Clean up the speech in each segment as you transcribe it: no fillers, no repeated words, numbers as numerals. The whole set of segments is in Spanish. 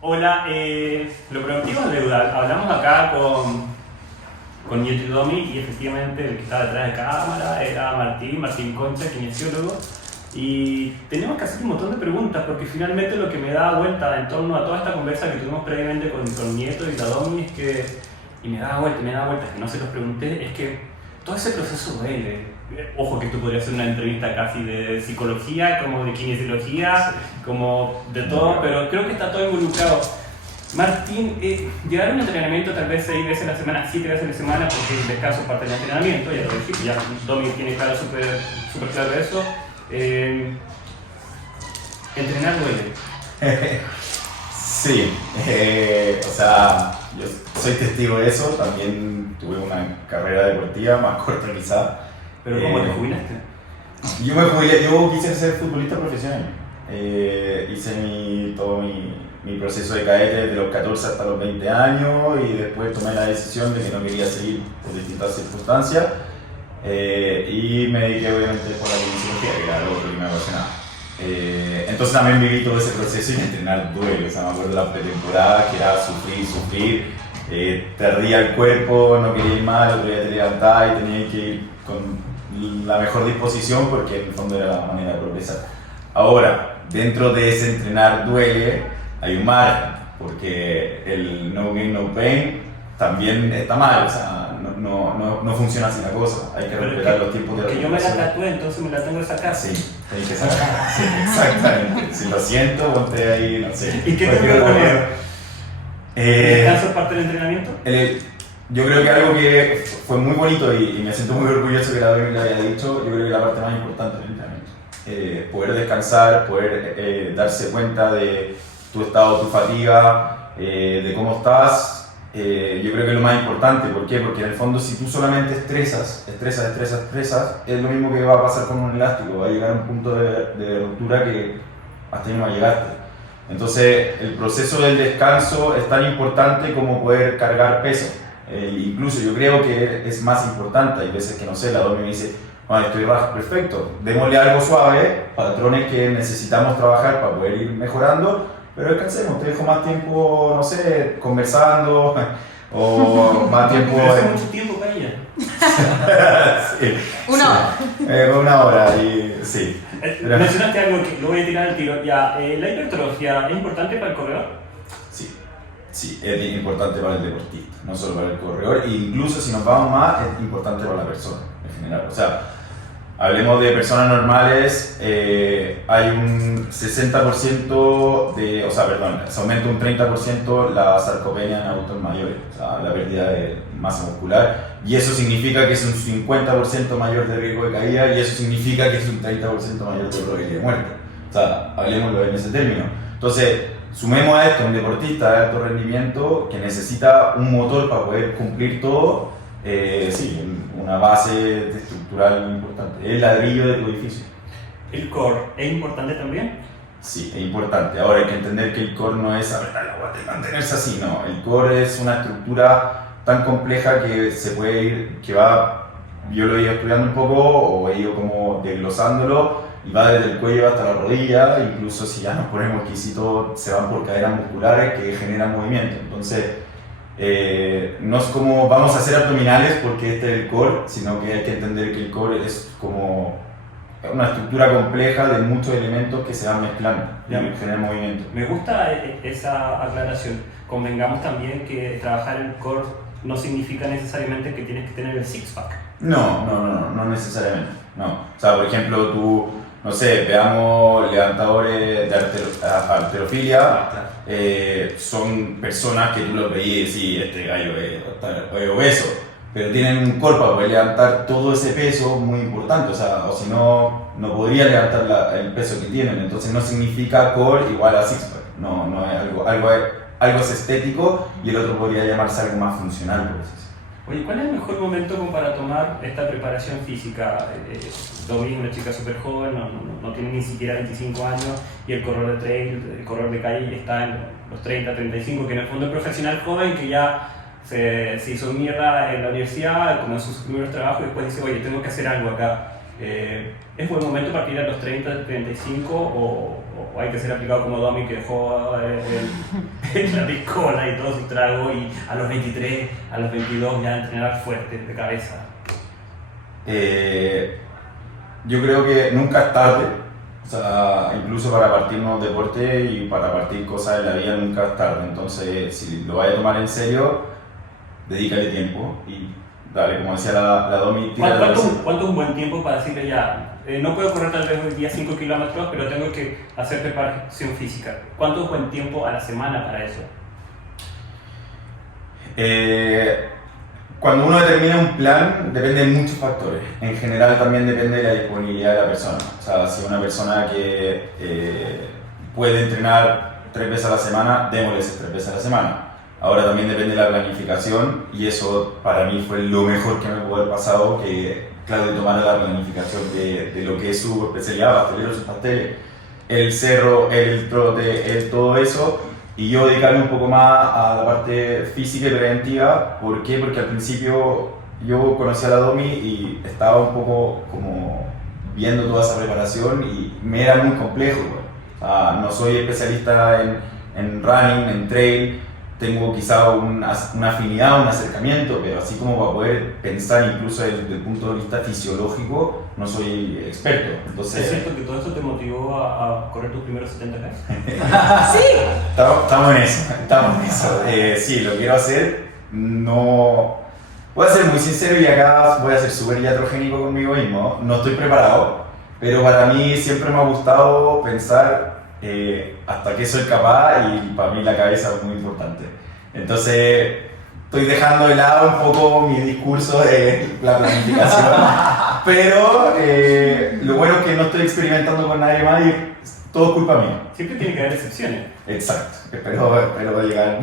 Hola, lo prometido es deuda. Hablamos acá con Nieto y Domi y efectivamente el que estaba detrás de cámara era Martín Concha, kinesiólogo. Y tenemos que hacer un montón de preguntas porque finalmente lo que me da vuelta en torno a toda esta conversa que tuvimos previamente con Nieto y la Domi es que, y me da vuelta, que no se los pregunté, es que todo ese proceso duele. Ojo que esto podría ser una entrevista casi de psicología, como de kinesiología, como de todo, pero creo que está todo involucrado. Martín, llevar un entrenamiento tal vez 6 veces a la semana, 7 veces a la semana, porque el descanso es parte del entrenamiento, ya lo dije, ya Domi tiene claro, súper claro eso. Entrenar duele. Sí, o sea, yo soy testigo de eso, también tuve una carrera deportiva más corta quizá. Pero ¿cómo te jubilaste? Yo me jubilé, yo quise ser futbolista profesional. Hice todo mi proceso de cadete desde los 14 hasta los 20 años y después tomé la decisión de que no quería seguir por distintas circunstancias y me dediqué obviamente por la kinesiología, que era algo que me apasionaba. Entonces también viví todo ese proceso y entrenar duele, o sea, me acuerdo de la pretemporada que era sufrir, te ardía el cuerpo, no quería ir mal, otro día te levantaba y tenía que ir con la mejor disposición porque en el fondo era la manera de progresar. Ahora, dentro de ese entrenar duele, hay un margen, porque el no gain, no pain también está mal, o sea, no funciona así la cosa, hay que respetar los tiempos de la que yo me la tatué, entonces me la tengo que sacar. Sí, hay que sacar, sí, exactamente. Si lo siento, ponte ahí, no sé. ¿Y qué tengo que poner? ¿El descanso es parte del entrenamiento? Yo creo que algo que fue muy bonito y me siento muy orgulloso que la Domi le haya dicho, yo creo que la parte más importante del entrenamiento. Poder descansar, poder darse cuenta de tu estado, tu fatiga, de cómo estás. Yo creo que es lo más importante. ¿Por qué? Porque en el fondo si tú solamente estresas, es lo mismo que va a pasar con un elástico. Va a llegar a un punto de ruptura que hasta ahí no va a llegarte. Entonces el proceso del descanso es tan importante como poder cargar peso. Incluso yo creo que es más importante. Hay veces que no sé, la Domi me dice, bueno, estoy bajo, perfecto, démosle algo suave, patrones que necesitamos trabajar para poder ir mejorando, pero descansemos, te dejo más tiempo, no sé, conversando o más tiempo... Pero hace mucho tiempo para ella. Sí, Una hora. Una hora, y sí. Mencionaste algo que lo voy a tirar al tiro. Ya, ¿la hipertrofia es importante para el corredor? Sí, es importante para el deportista, no solo para el corredor, e incluso si nos vamos más, es importante para la persona en general. O sea, hablemos de personas normales, hay un 60% se aumenta un 30% la sarcopenia en adultos mayores, o sea, la pérdida de masa muscular, y eso significa que es un 50% mayor de riesgo de caída, y eso significa que es un 30% mayor de probabilidad de muerte. O sea, hablemoslo en ese término. Entonces, sumemos a esto un deportista de alto rendimiento que necesita un motor para poder cumplir todo, una base estructural importante, el ladrillo de tu edificio. ¿El core es importante también? Sí, es importante. Ahora hay que entender que el core no es apretar la guata y mantenerse así, no. El core es una estructura tan compleja que se puede ir, yo lo he ido estudiando un poco o he ido como desglosándolo, y va desde el cuello hasta la rodilla, incluso si ya nos ponemos exquisitos, se van por cadenas musculares que generan movimiento. Entonces, no es como vamos a hacer abdominales porque este es el core, sino que hay que entender que el core es como una estructura compleja de muchos elementos que se van mezclando y generan movimiento. Me gusta esa aclaración. Convengamos también que trabajar el core no significa necesariamente que tienes que tener el six-pack. No necesariamente. No. O sea, por ejemplo, tú, no sé, veamos levantadores de halterofilia, son personas que tú los veías y decís, este gallo es obeso, pero tienen un core para poder levantar todo ese peso muy importante, o si no, no podría levantar el peso que tienen. Entonces no significa core igual a six-pack, no es algo es estético y el otro podría llamarse algo más funcional, por eso. Oye, ¿cuál es el mejor momento como para tomar esta preparación física? Domi es una chica súper joven, no tiene ni siquiera 25 años, y el corredor de trail, el corredor de calle está en los 30, 35, que en el fondo es profesional joven que ya se hizo mierda en la universidad, comenzó sus primeros trabajos y después dice, oye, tengo que hacer algo acá. ¿Es buen momento partir a los 30, 35 o o hay que ser aplicado como Domi, que dejó la piscola y todo su trago, y a los 23, a los 22 ya entrenar fuerte, de cabeza? Yo creo que nunca es tarde, o sea, incluso para partir nuevos deportes y para partir cosas en la vida nunca es tarde. Entonces, si lo vayas a tomar en serio, dedícale tiempo y dale, como decía la Domi, tírale. ¿Cuánto es un buen tiempo para decirle ya, no puedo correr tal vez hoy día 5 kilómetros, pero tengo que hacer preparación física? ¿Cuánto es buen tiempo a la semana para eso? Cuando uno determina un plan, depende de muchos factores. En general también depende de la disponibilidad de la persona. O sea, si una persona que puede entrenar 3 veces a la semana, démosle esas 3 veces a la semana. Ahora también depende de la planificación, y eso para mí fue lo mejor que me pudo haber pasado, que Claudio tomara la planificación de lo que es su especialidad, pastelero, sus pasteles, el cerro, el trote, todo eso, y yo dedicarme un poco más a la parte física y preventiva. ¿Por qué? Porque al principio yo conocí a la Domi y estaba un poco como viendo toda esa preparación y me era muy complejo. No soy especialista en running, en trail, tengo quizá una afinidad, un acercamiento, pero así como para poder pensar incluso desde el punto de vista fisiológico, no soy experto. Entonces, ¿es cierto que todo esto te motivó a correr tus primeros 70K? Sí. Estamos en eso. Sí, lo quiero hacer. No... Voy a ser muy sincero y acá voy a ser súper iatrogénico conmigo mismo. No estoy preparado, pero para mí siempre me ha gustado pensar hasta qué soy capaz, y para mí la cabeza es muy importante. Entonces estoy dejando de lado un poco mi discurso de la planificación, pero lo bueno es que no estoy experimentando con nadie más y todo es culpa mía. Siempre tiene que haber excepciones. Exacto, espero llegar.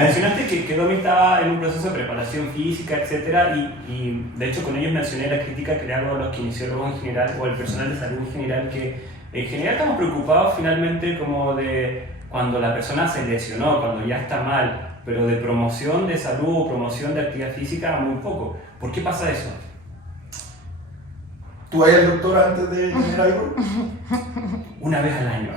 Mencionaste que Domi estaba en un proceso de preparación física, etc. Y de hecho con ellos mencioné la crítica que le hago a los kinesiólogos en general, o al personal de salud en general, que en general estamos preocupados finalmente como de cuando la persona se lesionó, cuando ya está mal, pero de promoción de salud o promoción de actividad física muy poco. ¿Por qué pasa eso? ¿Tú vas al doctor antes de tener algo? Una vez al año.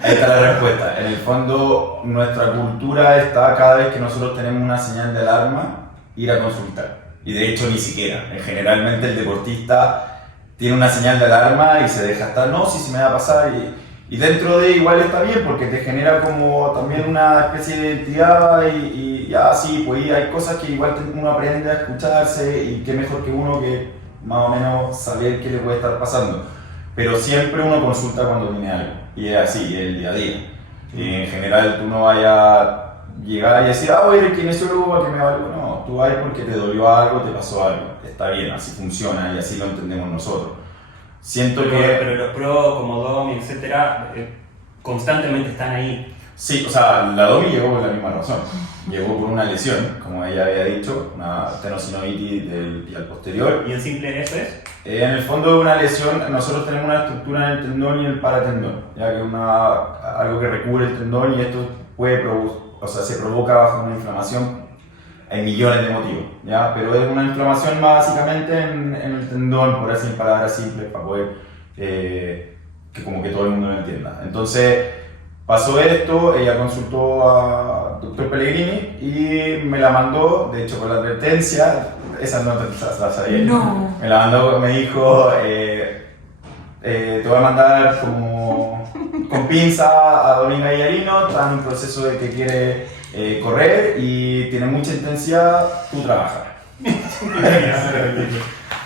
Ahí está la respuesta. En el fondo, nuestra cultura está cada vez que nosotros tenemos una señal de alarma, ir a consultar. Y de hecho, ni siquiera. Generalmente el deportista tiene una señal de alarma y se deja estar, no, sí, se me va a pasar. Y dentro de igual está bien, porque te genera como también una especie de identidad y ya sí, pues hay cosas que igual uno aprende a escucharse, y qué mejor que uno que más o menos saber qué le puede estar pasando. Pero siempre uno consulta cuando tiene algo, y es así, es el día a día. Y en general tú no vayas a llegar y decir, voy a ir al kinesiólogo para que me haga algo. No, tú vas porque te dolió algo, te pasó algo. Está bien, así funciona y así lo entendemos nosotros. Siento pero los pros como Domi, etcétera, constantemente están ahí. Sí, o sea, la Domi llegó por la misma razón. Llegó por una lesión, como ella había dicho, una tenosinovitis del pial posterior. ¿Y en simple eso es? En el fondo de una lesión, nosotros tenemos una estructura en el tendón y en el paratendón, ya que algo que recubre el tendón, y esto se provoca bajo una inflamación. Hay millones de motivos, ¿ya? Pero es una inflamación básicamente en el tendón, por así en palabras simples, para poder que como que todo el mundo lo entienda. Entonces pasó esto, ella consultó a Dr. Pellegrini y me la mandó, de hecho con la advertencia, esa no la sabía. No. Me la mandó, me dijo, te voy a mandar como con pinza a Dominga Villarino, está en un proceso de que quiere correr y tiene mucha intensidad, tú trabajas.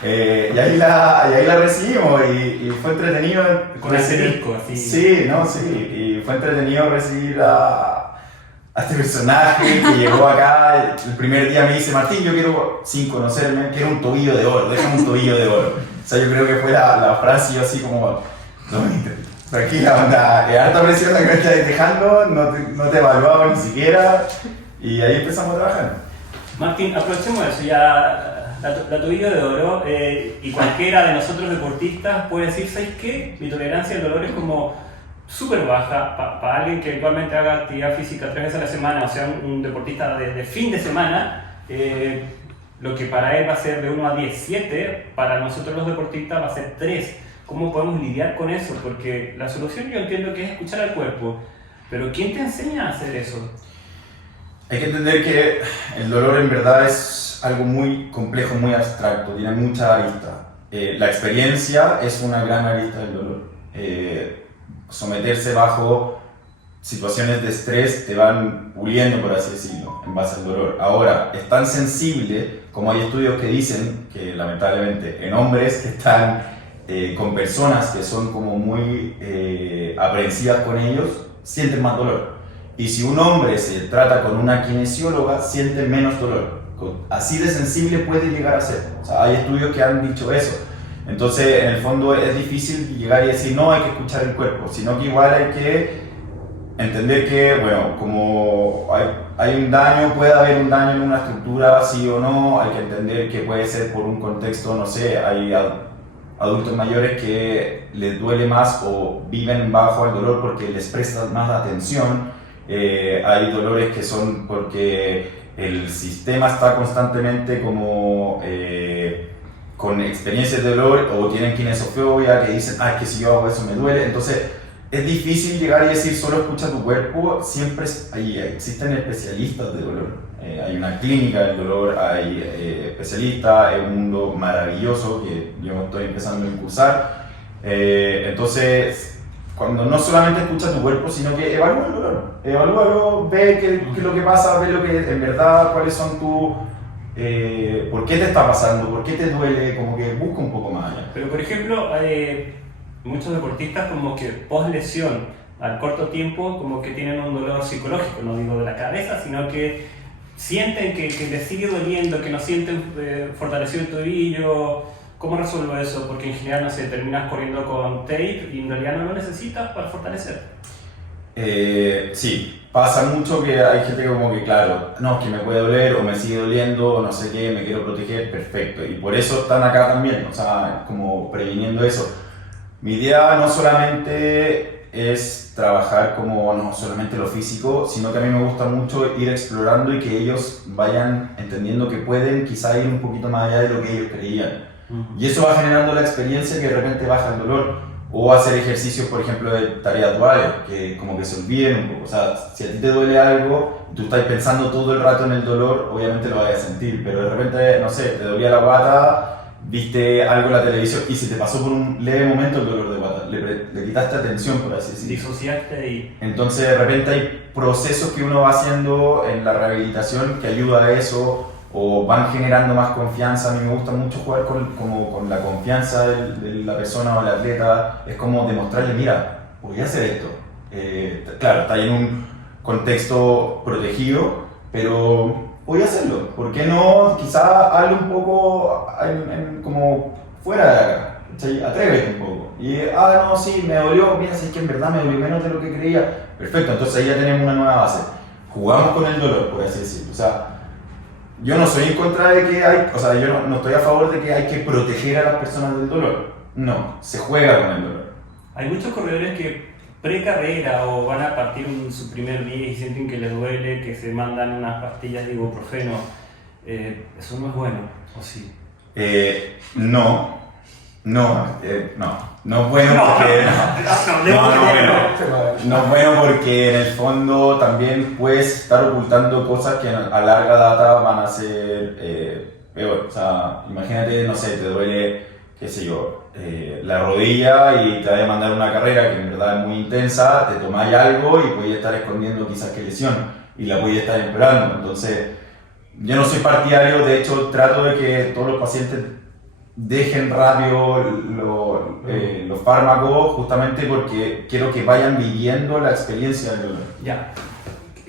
Y ahí la recibimos y fue entretenido. Con ese disco así. Sí, no, sí, y fue entretenido recibir a este personaje que llegó acá. El primer día me dice, Martín, yo quiero, sin conocerme, quiero un tobillo de oro, déjame un tobillo de oro. O sea, yo creo que fue la frase así como, tranquila, onda, harta presión la que me estás dejando, no te evaluaba ni siquiera, y ahí empezamos a trabajar. Martín, aprovechemos eso, ya la tobillo de oro, y cualquiera de nosotros deportistas puede decir, ¿sabes qué? Mi tolerancia al dolor es como súper baja para alguien que actualmente haga actividad física 3 veces a la semana, o sea, un deportista de fin de semana. Lo que para él va a ser de 1 a 10, 7, para nosotros los deportistas va a ser 3. cómo podemos lidiar con eso, porque la solución yo entiendo que es escuchar al cuerpo, pero ¿quién te enseña a hacer eso? Hay que entender que el dolor en verdad es algo muy complejo, muy abstracto, tiene muchas aristas. La experiencia es una gran arista del dolor. Someterse bajo situaciones de estrés te van puliendo, por así decirlo, en base al dolor. Ahora, es tan sensible como hay estudios que dicen que lamentablemente en hombres que están con personas que son como muy aprensivas con ellos, sienten más dolor. Y si un hombre se trata con una kinesióloga, siente menos dolor. Así de sensible puede llegar a ser. O sea, hay estudios que han dicho eso. Entonces, en el fondo es difícil llegar y decir, no, hay que escuchar el cuerpo, sino que igual hay que entender que, bueno, como hay un daño, puede haber un daño en una estructura, sí o no, hay que entender que puede ser por un contexto, no sé, hay adultos mayores que les duele más o viven bajo el dolor porque les prestan más atención. Hay dolores que son porque el sistema está constantemente como con experiencias de dolor o tienen kinesiofobia que dicen, que si yo hago eso me duele. Entonces es difícil llegar y decir solo escucha tu cuerpo. Siempre existen especialistas de dolor. Hay una clínica del dolor, hay especialistas, es un mundo maravilloso que yo estoy empezando a incursar. Entonces, cuando no solamente escucha tu cuerpo, sino que evalúa el dolor, evalúalo, ve qué es lo que pasa, ve lo que en verdad, cuáles son tus, por qué te está pasando, por qué te duele, como que busca un poco más allá. Pero por ejemplo, muchos deportistas como que post lesión, al corto tiempo, como que tienen un dolor psicológico, no digo de la cabeza, sino que sienten que les sigue doliendo, que no sienten fortalecido el tobillo. ¿Cómo resuelvo eso? Porque en general, no sé, terminas corriendo con tape y en realidad no lo necesitas para fortalecer. Sí, pasa mucho que hay gente como que, claro, no, que me puede doler o me sigue doliendo o no sé qué, me quiero proteger, perfecto. Y por eso están acá también, o sea, como previniendo eso. Mi idea no solamente es trabajar como, no solamente lo físico, sino que a mí me gusta mucho ir explorando y que ellos vayan entendiendo que pueden quizá ir un poquito más allá de lo que ellos creían. Y eso va generando la experiencia que de repente baja el dolor. O hacer ejercicios, por ejemplo, de tareas duales, que como que se olviden un poco. O sea, si a ti te duele algo y tú estás pensando todo el rato en el dolor, obviamente lo vas a sentir. Pero de repente, no sé, te dolía la guata, viste algo en la televisión y se te pasó por un leve momento el dolor de guata. Le quitaste atención, por así decirlo. Disociaste y... Entonces, de repente hay procesos que uno va haciendo en la rehabilitación que ayuda a eso, o van generando más confianza. A mí me gusta mucho jugar con la confianza de la persona o el atleta. Es como demostrarle, mira, voy a hacer esto. Claro, está ahí en un contexto protegido, pero voy a hacerlo. ¿Por qué no? Quizá hazlo un poco como fuera de acá. Atrévete un poco. Y, no, sí, me dolió. Mira, si es que en verdad me dolió menos de lo que creía. Perfecto, entonces ahí ya tenemos una nueva base. Jugamos con el dolor, por así decirlo. O sea, yo no soy en contra de que yo no estoy a favor de que hay que proteger a las personas del dolor. No, se juega con el dolor. Hay muchos corredores que pre-carrera o van a partir su primer día y sienten que les duele, que se mandan unas pastillas de ibuprofeno. ¿Eso no es bueno, o sí? No es bueno porque... No es bueno porque en el fondo también puedes estar ocultando cosas que a larga data van a ser peor. O sea, imagínate, no sé, te duele, qué sé yo, la rodilla y te va a mandar una carrera que en verdad es muy intensa, te tomáis algo y puedes estar escondiendo quizás qué lesión y la puedes estar empeorando. Entonces, yo no soy partidario, de hecho trato de que todos los pacientes dejen rápido los fármacos, justamente porque quiero que vayan viviendo la experiencia del dolor. Ya,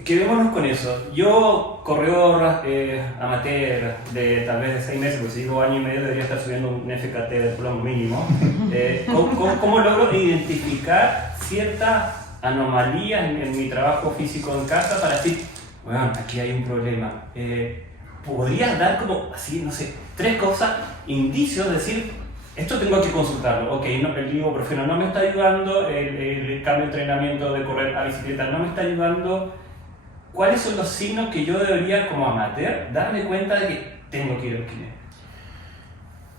quedémonos con eso. Yo, corredor amateur de tal vez de 6 meses, pues si digo año y medio debería estar subiendo un FKT de plomo mínimo. ¿Cómo logro identificar ciertas anomalías en mi trabajo físico en casa para decir, bueno, aquí hay un problema? ¿Podrías dar como así, no sé, 3 cosas, indicios, de decir, esto tengo que consultarlo? Ok, no, el ibuprofeno no me está ayudando, el cambio de entrenamiento de correr a bicicleta no me está ayudando. ¿Cuáles son los signos que yo debería, como amateur, darme cuenta de que tengo que ir al kine?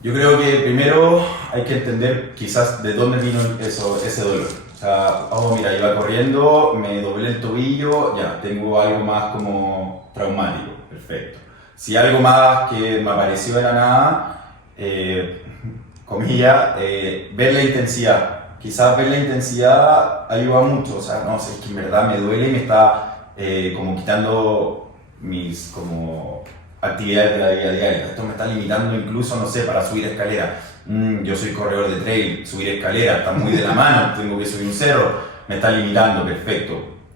Yo creo que primero hay que entender quizás de dónde vino ese dolor. O sea, oh, mira, iba corriendo, me doblé el tobillo, ya, tengo algo más como traumático, perfecto. Si algo más que me apareció de la nada, comillas, ver la intensidad. Quizás ver la intensidad ayuda mucho, o sea, no sé, es que en verdad me duele y me está como quitando mis como actividades de la vida diaria. Esto me está limitando incluso, no sé, para subir escaleras. Yo soy corredor de trail, subir escaleras está muy de la mano, tengo que subir un cerro, me está limitando, perfecto.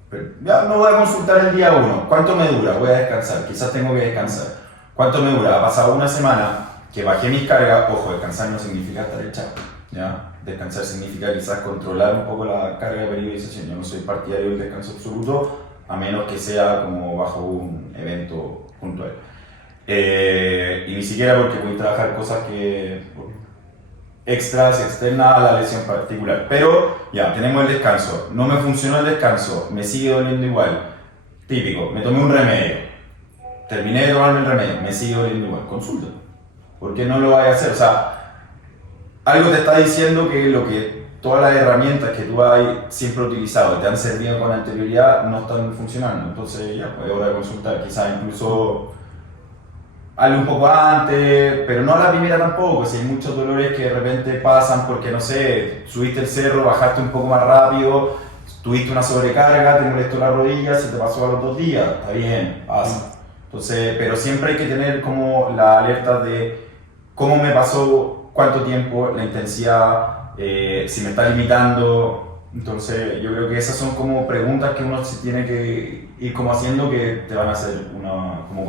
Pero ya no voy a consultar el día 1. ¿Cuánto me dura? Voy a descansar, quizás tengo que descansar. ¿Cuánto me dura? Ha pasado una semana que bajé mis cargas. Ojo, descansar no significa estar echado, ¿ya? Descansar significa quizás controlar un poco la carga de periodización. Yo no soy partidario del descanso absoluto, a menos que sea como bajo un evento puntual. Y ni siquiera porque voy a trabajar cosas que extras, externas a la lesión particular. Pero ya, tenemos el descanso. No me funcionó el descanso, me sigue doliendo igual. Típico, me tomé un remedio. Terminé de tomarme el remedio, me sigue doliendo igual. Consulta. ¿Por qué no lo vayas a hacer? O sea, algo te está diciendo que todas las herramientas que tú has siempre utilizado y te han servido con anterioridad no están funcionando. Entonces ya, pues es hora de consultar. Quizás incluso hazlo un poco antes, pero no a la primera tampoco. Si hay muchos dolores que de repente pasan porque, no sé, subiste el cerro, bajaste un poco más rápido, tuviste una sobrecarga, te molestó la rodilla, se te pasó a los 2 días, está bien, pasa. Entonces, pero siempre hay que tener como la alerta de cómo me pasó, cuánto tiempo, la intensidad, si me está limitando. Entonces, yo creo que esas son como preguntas que uno se tiene que ir como haciendo que te van a hacer una como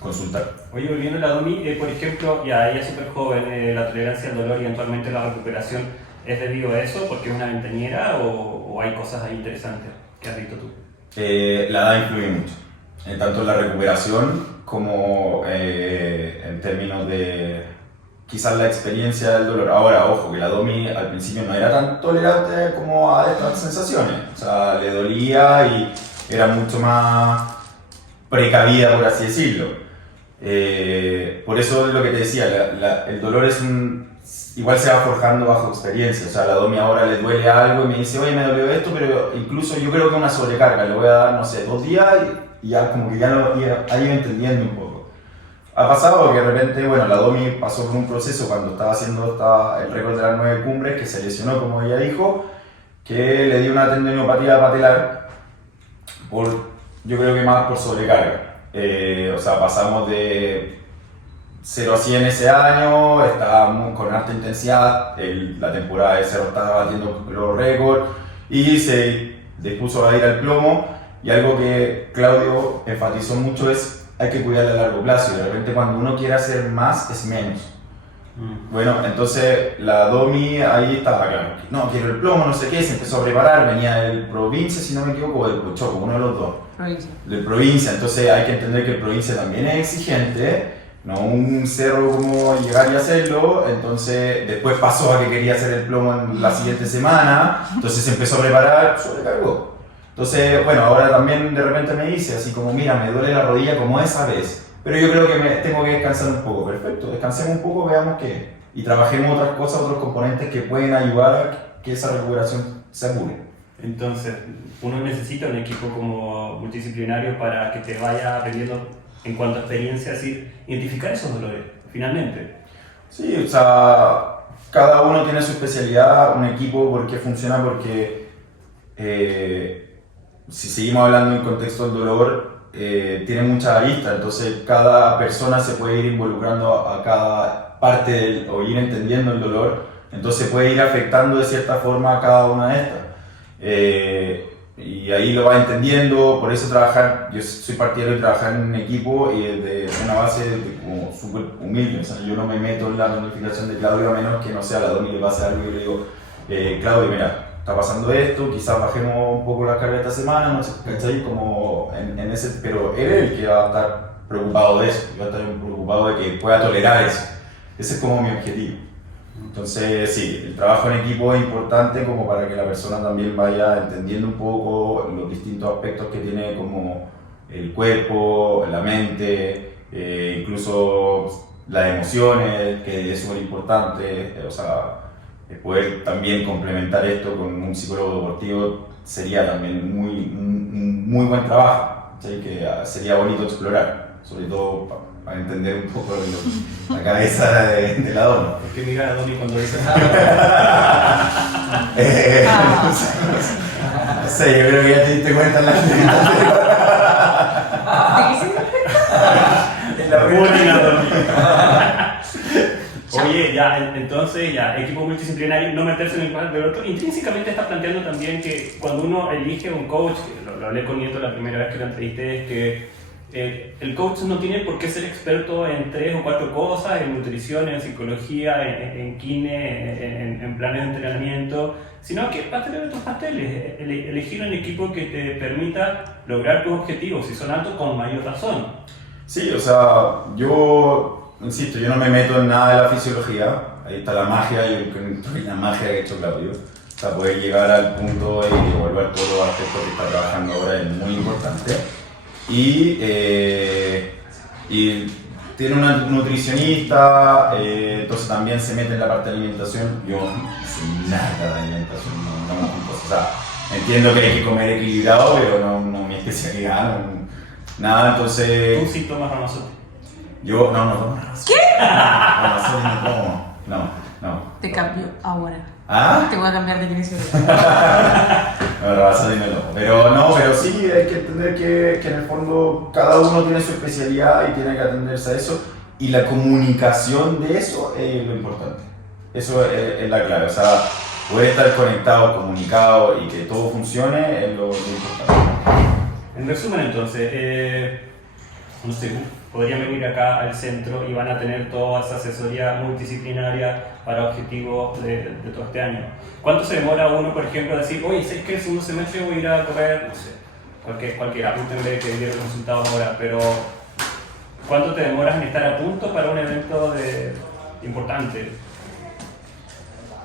consultar. Oye, volviendo a la Domi, por ejemplo, ya ella es súper joven, la tolerancia al dolor y eventualmente la recuperación, ¿es debido a eso? ¿Porque es una ventañera o hay cosas ahí interesantes que has visto tú? La edad influye mucho, tanto en la recuperación como en términos de quizás la experiencia del dolor. Ahora, ojo, que la Domi al principio no era tan tolerante como a estas sensaciones, o sea, le dolía y era mucho más precavida, por así decirlo. Por eso es lo que te decía, el dolor igual se va forjando bajo experiencia. O sea, a la Domi ahora le duele algo y me dice, oye, me dolió esto, pero incluso yo creo que es una sobrecarga, le voy a dar, no sé, 2 días y ya como que ya lo ha ido entendiendo un poco. Ha pasado que de repente, bueno, la Domi pasó por un proceso cuando estaba haciendo el récord de las 9 cumbres, que se lesionó, como ella dijo, que le dio una tendinopatía patelar, yo creo que más por sobrecarga. O sea, pasamos de 0 a 100 ese año, estábamos con alta intensidad, la temporada de cerro estaba batiendo los récords y se dispuso a ir al plomo. Y algo que Claudio enfatizó mucho es hay que cuidar a largo plazo y de repente cuando uno quiere hacer más es menos. Bueno, entonces la Domi ahí estaba claro, no, quiero el plomo, no sé qué, se empezó a preparar, venía del Provincia, si no me equivoco, o del Pochoco, uno de los dos. Provincia. Del Provincia, entonces hay que entender que el Provincia también es exigente, no un cerro como llegar y hacerlo, entonces después pasó a que quería hacer el plomo en la siguiente semana, entonces se empezó a preparar, sobrecargó. Entonces, bueno, ahora también de repente me dice así como, mira, me duele la rodilla como esa vez. Pero yo creo que tengo que descansar un poco. Perfecto, descansemos un poco, veamos qué. Y trabajemos otras cosas, otros componentes que pueden ayudar a que esa recuperación se apure. Entonces, uno necesita un equipo como multidisciplinario para que te vaya aprendiendo en cuanto a experiencia, así, identificar esos dolores, finalmente. Sí, o sea, cada uno tiene su especialidad, un equipo porque funciona porque si seguimos hablando en contexto del dolor, tiene muchas aristas, entonces cada persona se puede ir involucrando a cada parte o ir entendiendo el dolor, entonces puede ir afectando de cierta forma a cada una de estas. Y ahí lo va entendiendo, por eso yo soy partidario de trabajar en un equipo y de una base como súper humilde, o sea, yo no me meto en la planificación de Claudio a menos que no sea la Domi le pase algo y yo le digo, Claudio, mira, está pasando esto, quizás bajemos un poco la carga esta semana, no sé, ¿cachai? Como pero él es el que va a estar preocupado de eso, yo va a estar preocupado de que pueda tolerar eso, ese es como mi objetivo. Entonces sí, el trabajo en equipo es importante como para que la persona también vaya entendiendo un poco los distintos aspectos que tiene como el cuerpo, la mente, incluso las emociones, que es súper importante, o sea, poder también complementar esto con un psicólogo deportivo sería también muy buen trabajo, ¿sí? Que sería bonito explorar, sobre todo para entender un poco la cabeza de la dona. ¿Por qué mira a Domi cuando dice No sé, yo creo que ya te diste cuenta en la entrevista. ¿De qué se En la Bullying a Domi. Oye, ya, entonces, ya, equipo multidisciplinario, no meterse en el cuadro del otro. Intrínsecamente está planteando también que cuando uno elige un coach, que lo hablé con Nieto la primera vez que lo entrevisté, es que el coach no tiene por qué ser experto en 3 o 4 cosas, en nutrición, en psicología, en kine, en planes de entrenamiento, sino que pastel de tus pasteles, elegir un equipo que te permita lograr tus objetivos, si son altos, con mayor razón. Sí, o sea, yo insisto, yo no me meto en nada de la fisiología, ahí está la magia, yo creo que la magia que ha hecho Claudio, o sea, poder llegar al punto de devolver todos los aspectos que está trabajando ahora es muy importante. Y tiene una nutricionista, entonces también se mete en la parte de alimentación. Yo no sé nada de alimentación, o sea, entiendo que hay que comer equilibrado, pero no mi especialidad, nada, entonces... Un síntoma Ramazotti. Yo, no tomo Ramazotti. ¿Qué? Ramazotti no tomo, no. Te cambio ahora. ¿Ah? Te voy a cambiar de kinesiólogo. No, Ramazotti no tomo. Pero sí hay que entender que en el fondo cada uno tiene su especialidad y tiene que atenderse a eso. Y la comunicación de eso es lo importante. Eso es la clave. O sea, poder estar conectado, comunicado y que todo funcione es lo importante. En resumen, entonces, no sé, podrían venir acá al centro y van a tener toda esa asesoría multidisciplinaria para objetivos de todo este año. ¿Cuánto se demora uno, por ejemplo, a decir, oye, sé que el segundo semestre voy a ir a correr, no sé, cualquiera, apúntenle que dieron los resultados ahora, pero ¿cuánto te demoras en estar a punto para un evento importante?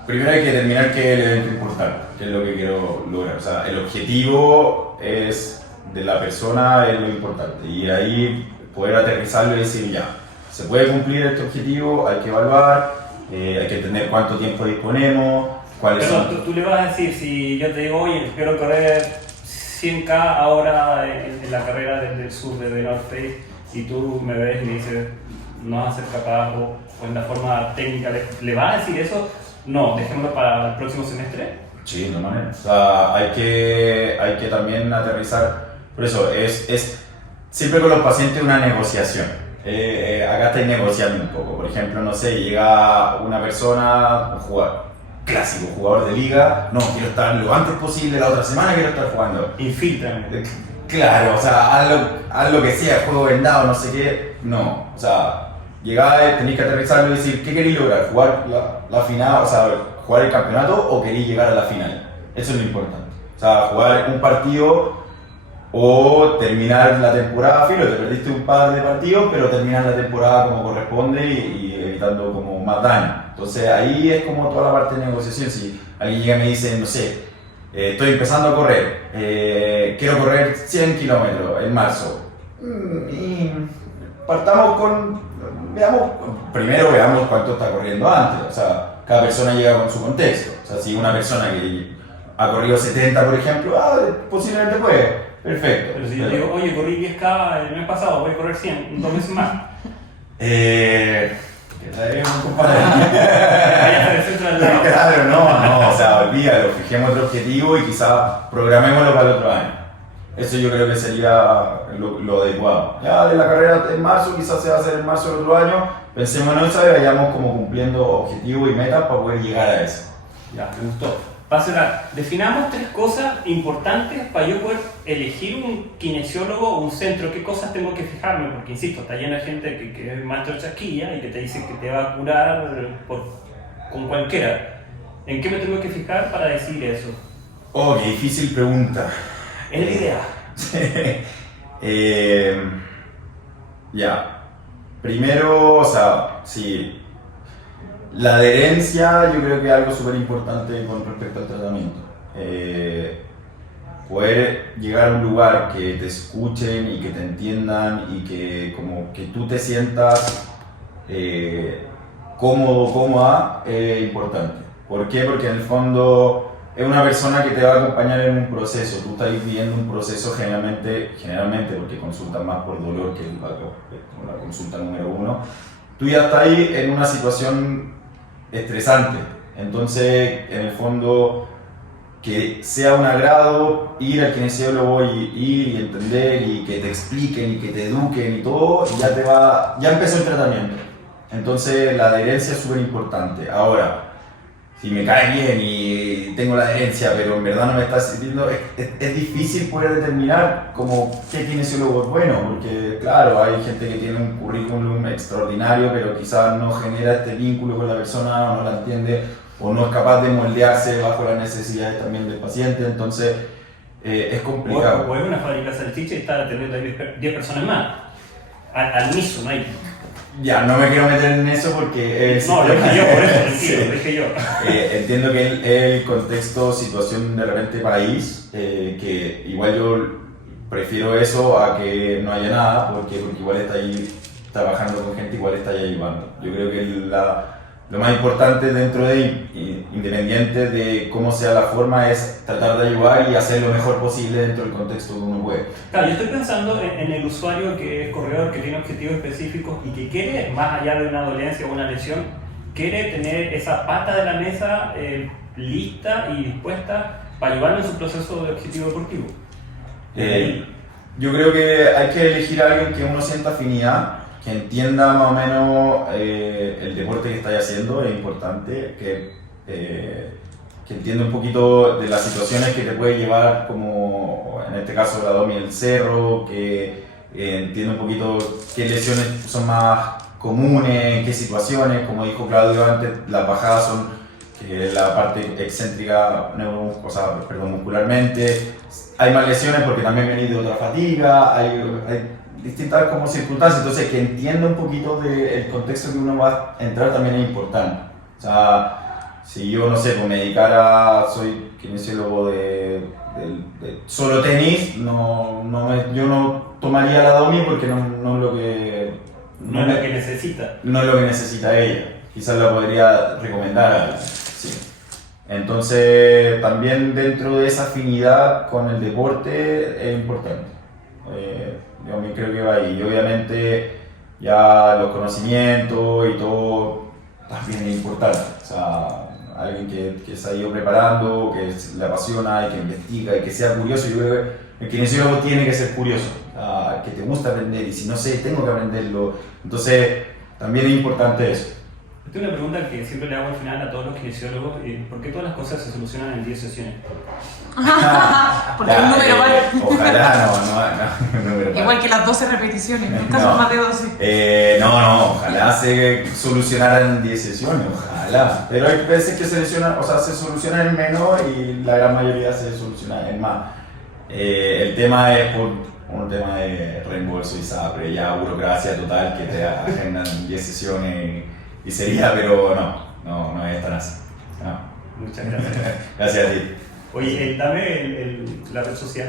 Primero hay que determinar qué es el evento importante, qué es lo que quiero lograr. O sea, el objetivo es de la persona es lo importante y ahí poder aterrizarlo y decir ya, se puede cumplir este objetivo, hay que evaluar, hay que entender cuánto tiempo disponemos, cuáles Pero son... tú le vas a decir, si yo te digo, oye, quiero correr 100K ahora en la carrera del sur de North Face y tú me ves y me dices, no vas a ser capaz o en la forma técnica, ¿le vas a decir eso? No, dejémoslo para el próximo semestre. Sí, no manera. O sea, hay que también aterrizar. Por eso, es siempre con los pacientes una negociación. Acá estáis negociando un poco. Por ejemplo, no sé, llega una persona, un jugador clásico, jugador de liga, no, quiero estar lo antes posible, la otra semana quiero estar jugando. Infíltrame. Claro, o sea, haz lo que sea, juego vendado, no sé qué. No, o sea, llegáis, tenéis que aterrizarlo y decir, ¿qué queréis lograr? ¿Jugar la final, o sea, jugar el campeonato o queréis llegar a la final? Eso es lo importante. O sea, jugar un partido o terminar la temporada, filo, te perdiste un par de partidos, pero terminar la temporada como corresponde y evitando como más daño. Entonces ahí es como toda la parte de negociación. Si alguien llega y me dice, no sé, estoy empezando a correr, quiero correr 100 kilómetros en marzo, y partamos primero veamos cuánto está corriendo antes, o sea, cada persona llega con su contexto. O sea, si una persona que ha corrido 70, por ejemplo, posiblemente puede. Perfecto. Pero si yo digo, oye, corrí 10K el mes pasado, voy a correr 100, 2 meses más. ¿Qué tal, compadre? Vaya a hacer al lado. Claro, no, o sea, olvídalo, fijemos otro objetivo y quizá programémoslo para el otro año. Eso yo creo que sería lo adecuado. Ya de la carrera en marzo, quizás se va a hacer en marzo del otro año, pensemos en eso y vayamos como cumpliendo objetivos y metas para poder llegar a eso. Ya, me gustó. Para cerrar, definamos 3 cosas importantes para yo poder elegir un kinesiólogo o un centro. ¿Qué cosas tengo que fijarme? Porque, insisto, está llena de gente que es maestro chasquilla y que te dice que te va a curar con cualquiera. ¿En qué me tengo que fijar para decir eso? Oh, qué difícil pregunta. Es la idea. Ya. Primero, o sea, sí. La adherencia yo creo que es algo súper importante con respecto al tratamiento. Poder llegar a un lugar que te escuchen y que te entiendan y que como que tú te sientas cómodo, cómoda, es importante. ¿Por qué? Porque en el fondo es una persona que te va a acompañar en un proceso. Tú estás viviendo un proceso generalmente porque consultas más por dolor que la consulta número 1. Tú ya estás ahí en una situación estresante. Entonces, en el fondo, que sea un agrado ir al kinesiólogo y entender y que te expliquen y que te eduquen y todo, y ya empezó el tratamiento. Entonces la adherencia es súper importante. Ahora, si me cae bien y tengo la adherencia, pero en verdad no me está sirviendo, es difícil poder determinar como qué kinesiólogo es bueno, porque claro, hay gente que tiene un currículum extraordinario, pero quizás no genera este vínculo con la persona, o no la entiende, o no es capaz de moldearse bajo las necesidades también del paciente, entonces es complicado. O es una fábrica de salchicha y estar atendiendo a 10 personas más, al mismo, ¿no hay? Ya, no me quiero meter en eso porque... No, lo dije yo, por eso, tranquilo, sí. lo dije yo. Entiendo que el contexto, situación de repente país, que igual yo prefiero eso a que no haya nada, porque igual está ahí trabajando con gente, igual está ahí ayudando. Yo creo que lo más importante dentro independiente de cómo sea la forma, es tratar de ayudar y hacer lo mejor posible dentro del contexto que uno puede. Claro, yo estoy pensando en el usuario que es corredor, que tiene objetivos específicos y que quiere, más allá de una dolencia o una lesión, quiere tener esa pata de la mesa lista y dispuesta para ayudarlo en su proceso de objetivo deportivo. Yo creo que hay que elegir a alguien que uno sienta afinidad, que entienda más o menos el deporte que estáis haciendo, es importante, que entienda un poquito de las situaciones que te puede llevar, como en este caso la domi del cerro, que entienda un poquito qué lesiones son más comunes, en qué situaciones, como dijo Claudio antes, las bajadas son la parte excéntrica muscularmente, hay más lesiones porque también venís de otra fatiga, hay distintas como circunstancias, entonces que entienda un poquito del contexto que uno va a entrar también es importante. O sea, si yo, no sé, pues me dedicara, soy kinesiólogo de solo tenis, yo no tomaría la domi porque no es lo que... No es lo que necesita. No es lo que necesita ella, quizás la podría recomendar a alguien. Sí. Entonces, también dentro de esa afinidad con el deporte es importante. Yo creo que va ahí. Y obviamente ya los conocimientos y todo también es importante. O sea, alguien que se ha ido preparando, que le apasiona y que investiga y que sea curioso. Yo creo que el kinesiólogo tiene que ser curioso, que te gusta aprender, y si no sé, tengo que aprenderlo. Entonces, también es importante eso. Tengo una pregunta que siempre le hago al final a todos los kinesiólogos: ¿por qué todas las cosas se solucionan en 10 sesiones? Porque el número vale. Ojalá, no, número Igual que las 12 repeticiones, nunca son más de 12. No, ojalá se solucionaran en 10 sesiones, ojalá. Pero hay veces que se solucionan en menos y la gran mayoría se soluciona en más. El tema es por un tema de reembolso y SAPRE, ya burocracia total, que te agendan 10 sesiones y sería, pero no es tan así. No. Muchas gracias. Gracias a ti. Oye, dame la red social.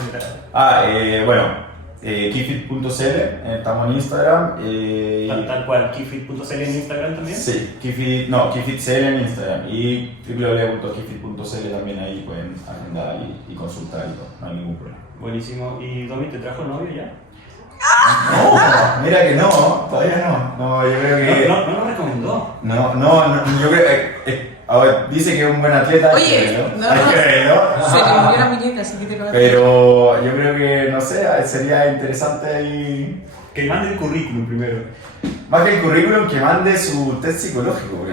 Kifit.cl, estamos en Instagram. Tal cual, Kifit.cl en Instagram también. Sí, Kifit.cl en Instagram y www.kifit.cl también, ahí pueden agendar y consultar y todo, no hay ningún problema. Buenísimo. ¿Y Domi, te trajo novio ya? No, mira que no, todavía no, yo creo que... No lo recomendó. No, yo creo que... a ver, dice que es un buen atleta, Oye, hay que verlo, no. hay que verlo. Se le murió la muñeca, así que te lo voy a Pero yo creo que, no sé, sería interesante ahí... Que mande el currículum primero. Más que el currículum, que mande su test psicológico.